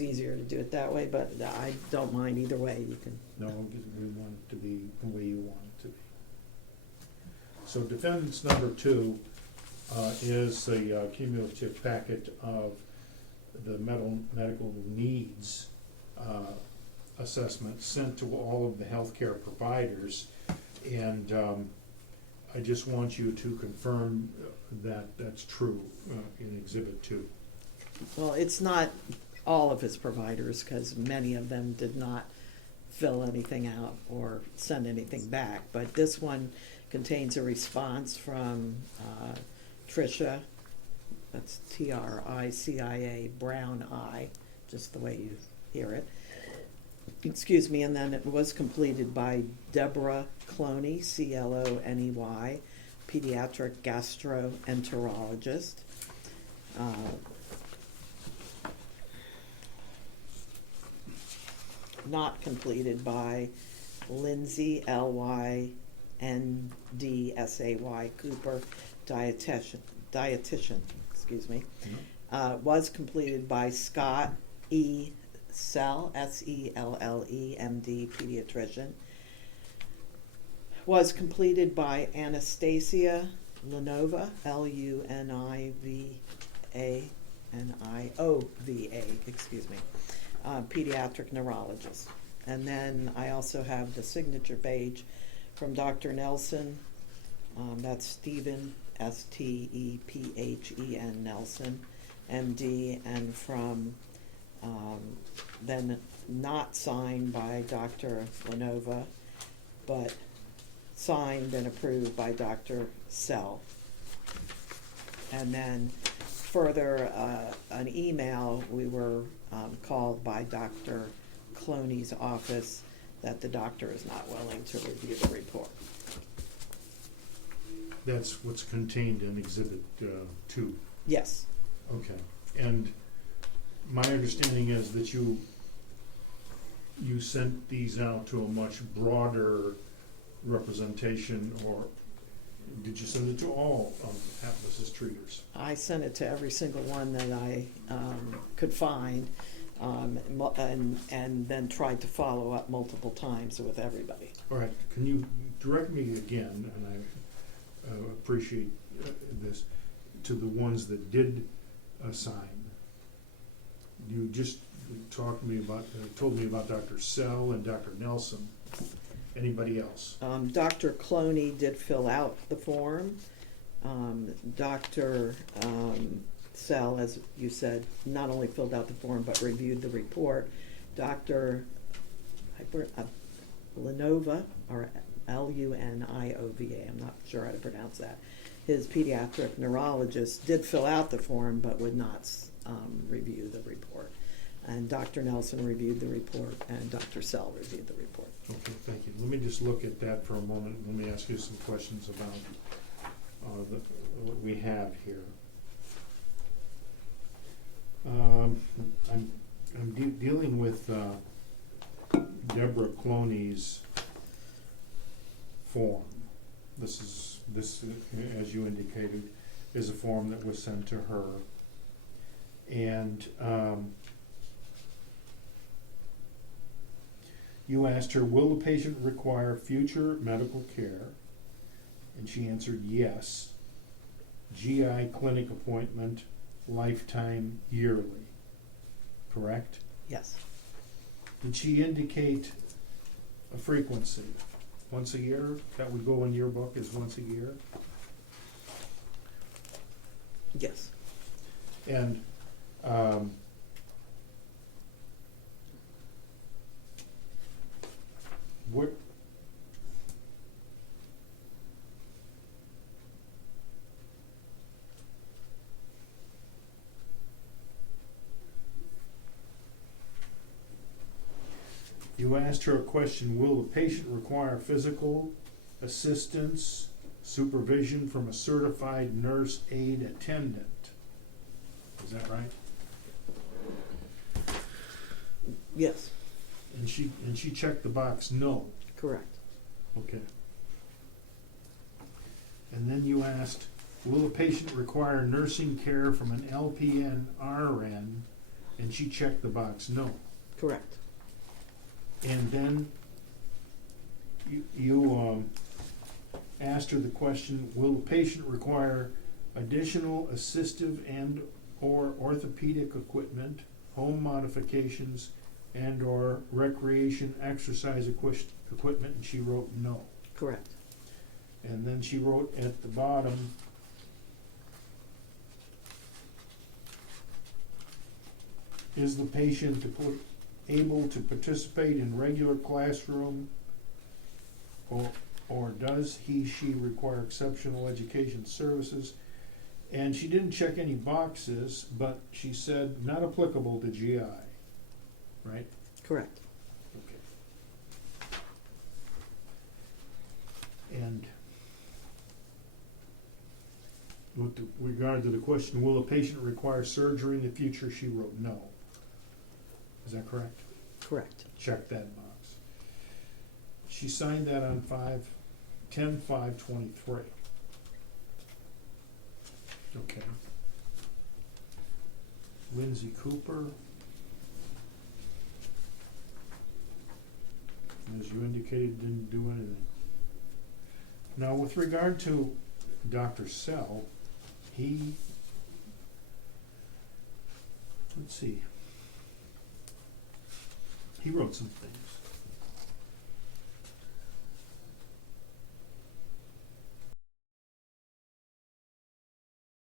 easier to do it that way, but I don't mind either way. You can. No, we want it to be the way you want it to be. So defendant's number 2 is the cumulative packet of the medical needs assessment sent to all of the healthcare providers, and I just want you to confirm that that's true in Exhibit 2. Well, it's not all of his providers because many of them did not fill anything out or send anything back. But this one contains a response from Tricia, that's Tricia Brown Eye, just the way you hear it. Excuse me, and then it was completed by Deborah Cloney, Cloney, pediatric gastroenterologist. Not completed by Lindsay, Lyndsay Cooper, dietitian, excuse me. Mm-hmm. Was completed by Scott E. Selle, Selle, MD, pediatrician. Was completed by Anastasia Lunova, Lunivaniova, excuse me, pediatric neurologist. And then I also have the signature page from Dr. Nelson, that's Stephen, Stephen Nelson, MD, and from then not signed by Dr. Lanova, but signed and approved by Dr. Selle. And then further, an email, we were called by Dr. Cloney's office that the doctor is not willing to review the report. That's what's contained in Exhibit 2. Yes. Okay. And my understanding is that you sent these out to a much broader representation, or did you send it to all of Atlas's treaters? I sent it to every single one that I could find, and then tried to follow up multiple times with everybody. All right. Can you direct me again, and I appreciate this, to the ones that did assign? You just told me about Dr. Selle and Dr. Nelson. Anybody else? Dr. Cloney did fill out the form. Dr. Selle, as you said, not only filled out the form but reviewed the report. Dr. Lunova, or Luniova, I'm not sure how to pronounce that. His pediatric neurologist did fill out the form but would not review the report. And Dr. Nelson reviewed the report, and Dr. Selle reviewed the report. Okay, thank you. Let me just look at that for a moment. Let me ask you some questions about what we have here. I'm dealing with Deborah Cloney's form. This, as you indicated, is a form that was sent to her, and you asked her, will the patient require future medical care? And she answered yes. GI clinic appointment, lifetime, yearly. Correct? Yes. Did she indicate a frequency? Once a year? That would go in your book as once a year? Yes. And what you asked her a question, will the patient require physical assistance, supervision from a certified nurse aide attendant? Is that right? Yes. And she checked the box no. Correct. Okay. And then you asked, will a patient require nursing care from an LPN RN and she checked the box no. Correct. And then you asked her the question, will the patient require additional assistive and or orthopedic equipment, home modifications, and or recreation exercise equipment? And she wrote no. Correct. And then she wrote at the bottom, is the patient able to participate in regular classroom, or does she require exceptional education services? And she didn't check any boxes, but she said not applicable to GI, right? Correct. Okay. And with regard to the question, will a patient require surgery in the future, she wrote no. Is that correct? Correct. Check that box. She signed that on 10/5/23. Okay. Lindsay Cooper, as you indicated, didn't do anything. Now, with regard to Dr. Sell, let's see, he wrote some things.